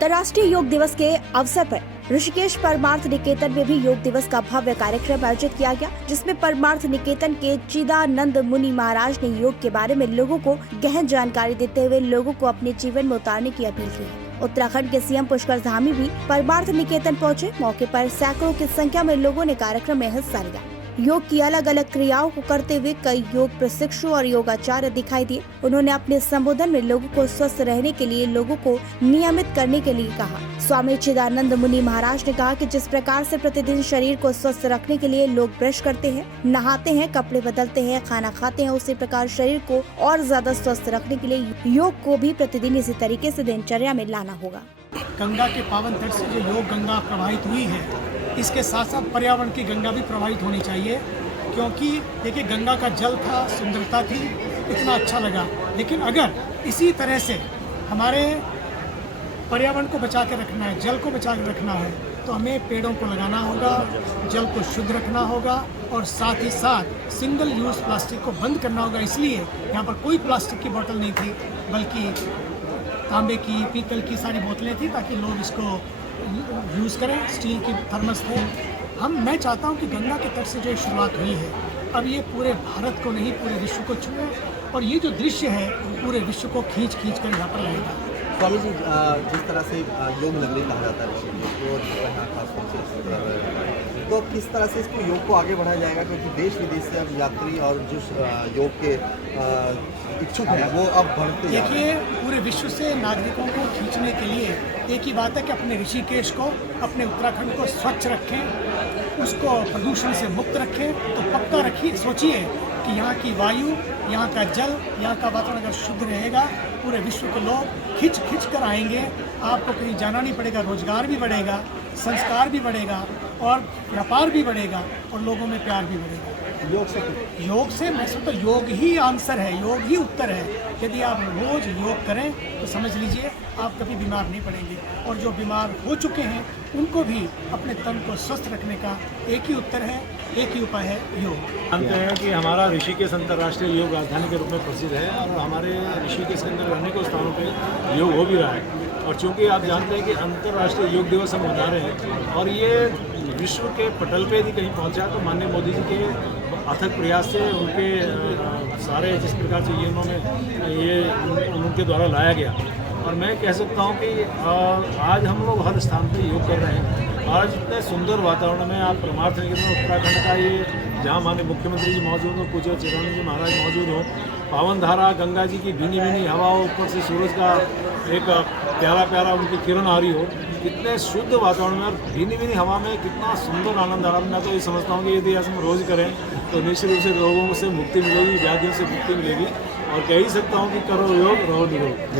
अंतर्राष्ट्रीय योग दिवस के अवसर पर ऋषिकेश परमार्थ निकेतन में भी योग दिवस का भव्य कार्यक्रम आयोजित किया गया, जिसमें परमार्थ निकेतन के चिदानंद मुनि महाराज ने योग के बारे में लोगों को गहन जानकारी देते हुए लोगों को अपने जीवन में उतारने की अपील की है। उत्तराखंड के सीएम पुष्कर धामी भी परमार्थ निकेतन पहुंचे। मौके पर सैकड़ों की संख्या में लोगों ने कार्यक्रम में हिस्सा लिया। योग की अलग अलग क्रियाओं को करते हुए कई योग प्रशिक्षु और योगाचार्य दिखाई दिए। उन्होंने अपने संबोधन में लोगों को स्वस्थ रहने के लिए लोगों को नियमित करने के लिए कहा। स्वामी चिदानंद मुनि महाराज ने कहा कि जिस प्रकार से प्रतिदिन शरीर को स्वस्थ रखने के लिए लोग ब्रश करते हैं, नहाते हैं, कपड़े बदलते हैं, खाना खाते हैं, उसी प्रकार शरीर को और ज्यादा स्वस्थ रखने के लिए योग को भी प्रतिदिन इसी तरीके से दिनचर्या में लाना होगा। गंगा के पावन तट से जो योग गंगा प्रवाहित हुई है, इसके साथ साथ पर्यावरण की गंगा भी प्रभावित होनी चाहिए, क्योंकि देखिए गंगा का जल था, सुंदरता थी, इतना अच्छा लगा। लेकिन अगर इसी तरह से हमारे पर्यावरण को बचा के रखना है, जल को बचा के रखना है, तो हमें पेड़ों को लगाना होगा, जल को शुद्ध रखना होगा और साथ ही साथ सिंगल यूज़ प्लास्टिक को बंद करना होगा। इसलिए यहाँ पर कोई प्लास्टिक की बोतल नहीं थी, बल्कि तांबे की, पीतल की सारी बोतलें थी, ताकि लोग इसको यूज़ करें। स्टील की थर्मस थे। मैं चाहता हूं कि गंगा के तट से जो शुरुआत हुई है, अब ये पूरे भारत को नहीं पूरे विश्व को छुए और ये जो दृश्य है पूरे विश्व को खींच कर यहाँ पर लाएगा। स्वामी जी, जिस तरह से योग नगरी कहा जाता है ऋषिकेश को, तो किस तरह से इसको योग को आगे बढ़ाया जाएगा, क्योंकि देश विदेश से अब यात्री और जो योग के इच्छुक हैं वो अब बढ़ते हैं। देखिए, पूरे विश्व से नागरिकों को खींचने के लिए एक ही बात है कि अपने ऋषिकेश को, अपने उत्तराखंड को स्वच्छ रखें, उसको प्रदूषण से मुक्त रखें। तो पक्का रखिए, सोचिए कि यहाँ की वायु, यहाँ का जल, यहाँ का वातावरण अगर शुद्ध रहेगा, पूरे विश्व के लोग खिंच कर आएंगे। आपको कहीं जाना नहीं पड़ेगा, रोजगार भी बढ़ेगा, संस्कार भी बढ़ेगा और व्यापार भी बढ़ेगा और लोगों में प्यार भी बढ़ेगा। योग से मैं समझता हूँ योग ही आंसर है, योग ही उत्तर है। यदि आप रोज योग करें तो समझ लीजिए आप कभी बीमार नहीं पड़ेंगे, और जो बीमार हो चुके हैं उनको भी अपने तन को स्वस्थ रखने का एक ही उत्तर है, एक ही उपाय है, योग। जानते हैं कि हमारा ऋषिकेश अंतर्राष्ट्रीय योग राजधानी के रूप में प्रसिद्ध है और हमारे ऋषिकेश के अंदर अनेकों स्थानों पे योग हो भी रहा है। और चूँकि आप जानते हैं कि अंतर्राष्ट्रीय योग दिवस हम मना रहे हैं और ये विश्व के पटल पे यदि कहीं पहुंचा तो माननीय मोदी जी के अथक प्रयास से, उनके सारे जिस प्रकार से ये उनके द्वारा लाया गया। और मैं कह सकता हूं कि आज हम लोग हर स्थान पे योग कर रहे हैं। आज इतने सुंदर वातावरण में आप परमार्थ निकेतन उत्तराखंड का ये, जहाँ माननीय मुख्यमंत्री जी मौजूद हो, पूज्य चिदानंद जी महाराज मौजूद हो, पावन धारा गंगा जी की भीनी भीनी हवा, ऊपर से सूरज का एक प्यारा उनकी किरण आ रही हो, इतने शुद्ध वातावरण में भीनी भीनी हवा में कितना सुंदर आनंद आ रहा है। मैं तो ये समझता हूँ कि यदि ऐसा हम रोज़ करें तो निश्चित रूप से रोगों से मुक्ति मिलेगी, व्याधियों से मुक्ति मिलेगी। और कह ही सकता हूँ कि करो योग, रहो निरोग।